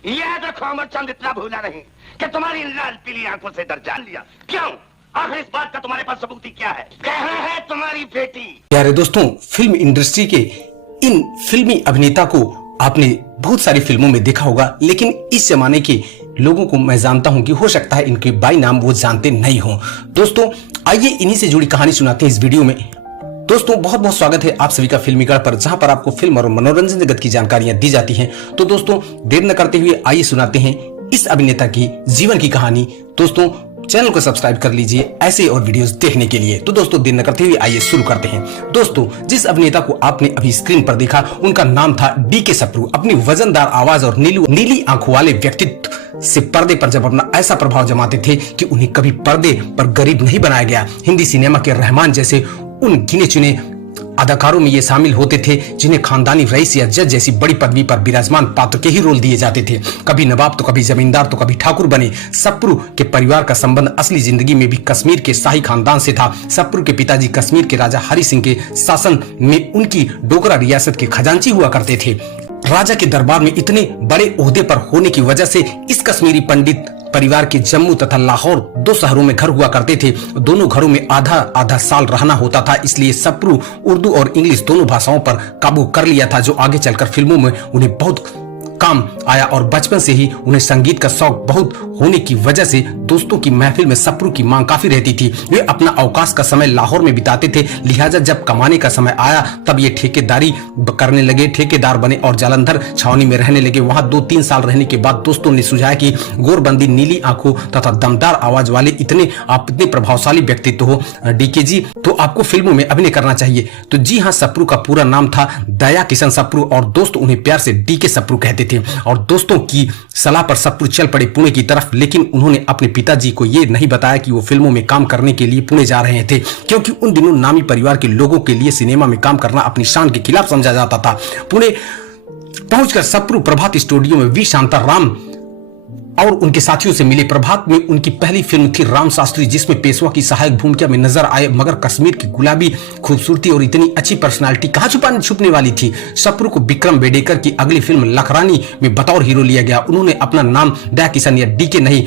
याद रखो अमरचंद, इतना भूला नहीं कि तुम्हारी लाल पीली आंखों से डर जान लिया। क्यों? आखिर इस बात का तुम्हारे पास सबूत क्या है? कहाँ है तुम्हारी बेटी? प्यारे दोस्तों, फिल्म इंडस्ट्री के इन फिल्मी अभिनेता को आपने बहुत सारी फिल्मों में देखा होगा, लेकिन इस जमाने के लोगों को मैं जानता हूं कि हो सकता है इनके बाई नाम वो जानते नहीं हों। दोस्तों आइए इन्हीं से जुड़ी कहानी सुनाते हैं इस वीडियो में। दोस्तों बहुत बहुत स्वागत है आप सभी का फिल्मीगढ़ पर, जहां पर आपको फिल्म और मनोरंजन जगत की जानकारियां दी जाती हैं। तो दोस्तों देर न करते हुए आइए सुनाते हैं इस अभिनेता की जीवन की कहानी। दोस्तों चैनल को सब्सक्राइब कर लीजिए ऐसे और वीडियोस देखने के लिए। तो दोस्तों देर न करते हुए आइए शुरू करते हैं। दोस्तों जिस अभिनेता को आपने अभी स्क्रीन पर देखा उनका नाम था डीके सप्रू। अपनी वजनदार आवाज और नीली आंखों वाले व्यक्तित्व से पर्दे पर जब अपना ऐसा प्रभाव जमाते थे कि उन्हें कभी पर्दे पर गरीब नहीं बनाया गया। हिंदी सिनेमा के रहमान जैसे उन गिने चुने अदाकारों में ये शामिल होते थे जिन्हें खानदानी रईस या जज जैसी बड़ी पदवी पर विराजमान पात्र के ही रोल दिए जाते थे। कभी नवाब तो कभी जमींदार तो कभी ठाकुर बने। सप्रू के परिवार का संबंध असली जिंदगी में भी कश्मीर के शाही खानदान से था। सप्रू के पिताजी कश्मीर के राजा हरि सिंह के शासन में उनकी डोगरा रियासत के खजांची हुआ करते थे। राजा के दरबार में इतने बड़े ओहदे पर होने की वजह से इस कश्मीरी पंडित परिवार के जम्मू तथा लाहौर दो शहरों में घर हुआ करते थे। दोनों घरों में आधा आधा साल रहना होता था, इसलिए सप्रू उर्दू और इंग्लिश दोनों भाषाओं पर काबू कर लिया था, जो आगे चलकर फिल्मों में उन्हें बहुत काम आया। और बचपन से ही उन्हें संगीत का शौक बहुत होने की वजह से दोस्तों की महफिल में सप्रू की मांग काफी रहती थी। वे अपना अवकाश का समय लाहौर में बिताते थे, लिहाजा जब कमाने का समय आया तब ये ठेकेदारी करने लगे, ठेकेदार बने और जालंधर छावनी में रहने लगे। वहां 2-3 साल रहने के बाद दोस्तों ने सुझाया कि गोरबंदी, नीली आंखों तथा दमदार आवाज वाले इतने प्रभावशाली व्यक्तित्व हो डीके जी, तो आपको फिल्मों में अभिनय करना चाहिए। तो जी हाँ, सप्रू का पूरा नाम था दया किशन सप्रू और दोस्त उन्हें प्यार से डीके सप्रू कहते थे। और दोस्तों की सलाह पर सप्रू चल पड़े पुणे की तरफ, लेकिन उन्होंने अपने पिताजी को यह नहीं बताया कि वो फिल्मों में काम करने के लिए पुणे जा रहे थे, क्योंकि उन दिनों नामी परिवार के लोगों के लिए सिनेमा में काम करना अपनी शान के खिलाफ समझा जाता था। पुणे पहुंचकर सप्रू प्रभात स्टूडियो में वी शांताराम और उनके साथियों से मिले। प्रभात में उनकी पहली फिल्म थी राम शास्त्री, जिसमें पेशवा की सहायक भूमिका में नजर आए। मगर कश्मीर की गुलाबी खूबसूरती और इतनी अच्छी पर्सनालिटी कहां छुपने वाली थी। सप्रू को विक्रम बेडेकर की अगली फिल्म लखरानी में बतौर हीरो लिया गया। उन्होंने अपना नाम दया किशन या डीके नहीं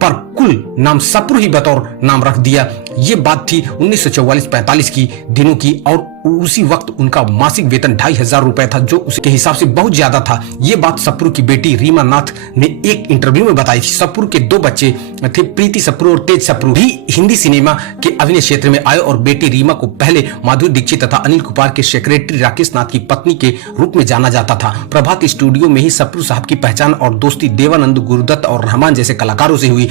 पर कुल नाम सप्रू ही बतौर नाम रख दिया। ये बात थी 1944-45 की दिनों की, और उसी वक्त उनका मासिक वेतन 2500 रुपए था, जो उसके हिसाब से बहुत ज्यादा था। ये बात सप्रू की बेटी रीमा नाथ ने एक इंटरव्यू में बताई थी। सप्रू के 2 बच्चे थे, प्रीति सप्रू और तेज सप्रू भी हिंदी सिनेमा के अभिनय क्षेत्र में आए और बेटी रीमा को पहले माधुरी दीक्षित तथा अनिल कपूर के सेक्रेटरी राकेश नाथ की पत्नी के रूप में जाना जाता था। प्रभात स्टूडियो में ही सप्रू साहब की पहचान और दोस्ती देवानंद, गुरुदत्त और रहमान जैसे कलाकारों से हुई।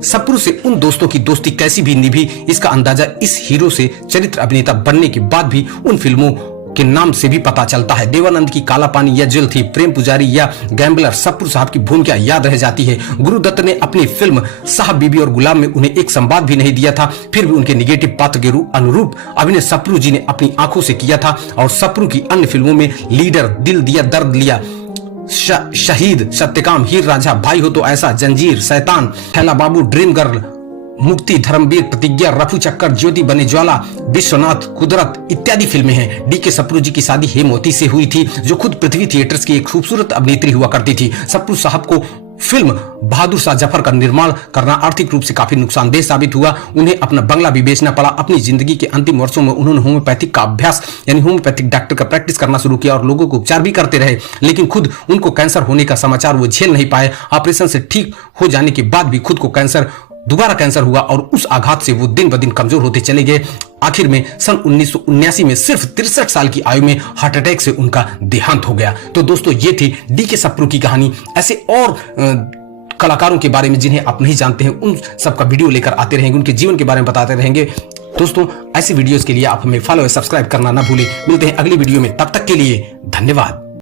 सप्रू से उन दोस्तों की दोस्ती कैसी भी निभी, इसका अंदाजा इस हीरो से चरित्र अभिनेता बनने के बाद भी उन फिल्मों के नाम से भी पता चलता है। देवानंद की काला पानी या जेल थी, प्रेम पुजारी या गैम्बलर सप्रू साहब की भूमिका याद रह जाती है। गुरुदत्त ने अपनी फिल्म साहब बीबी और गुलाम में उन्हें एक संवाद भी नहीं दिया था, फिर भी उनके निगेटिव पात्र के अनुरूप अभिनय सप्रू जी ने अपनी आंखों से किया था। और सप्रू की अन्य फिल्मों में लीडर, दिल दिया दर्द लिया, शहीद, सत्यकाम, हीर रांझा, भाई हो तो ऐसा, जंजीर, शैतान, थैला बाबू, ड्रीम गर्ल, मुक्ति, धर्मवीर, प्रतिज्ञा, रफू चक्कर, ज्योति बने ज्वाला, विश्वनाथ, कुदरत इत्यादि फिल्में हैं। डीके सप्रू जी की शादी हेमवती से हुई थी, जो खुद पृथ्वी थिएटर्स की एक खूबसूरत अभिनेत्री हुआ करती थी। सप्रू साहब को फिल्म बहादुर शाह जफर का निर्माण करना आर्थिक रूप से काफी नुकसानदेह साबित हुआ। उन्हें अपना बंगला भी बेचना पड़ा। अपनी जिंदगी के अंतिम वर्षों में उन्होंने होम्योपैथिक का अभ्यास यानी होम्योपैथिक डॉक्टर का प्रैक्टिस करना शुरू किया और लोगों को उपचार भी करते रहे, लेकिन खुद उनको कैंसर होने का समाचार वो झेल नहीं पाए। ऑपरेशन से ठीक हो जाने के बाद भी खुद को दोबारा कैंसर हुआ और उस आघात से वो दिन ब दिन कमजोर होते चले गए। आखिर में सन 1979 में सिर्फ 63 साल की आयु में हार्ट अटैक से उनका देहांत हो गया। तो दोस्तों ये थी डीके सप्रू की कहानी। ऐसे और कलाकारों के बारे में जिन्हें आप नहीं जानते हैं, उन सबका वीडियो लेकर आते रहेंगे, उनके जीवन के बारे में बताते रहेंगे। दोस्तों ऐसी वीडियोस के लिए आप हमें फॉलो और सब्सक्राइब करना ना भूलें। मिलते हैं अगली वीडियो में, तब तक के लिए धन्यवाद।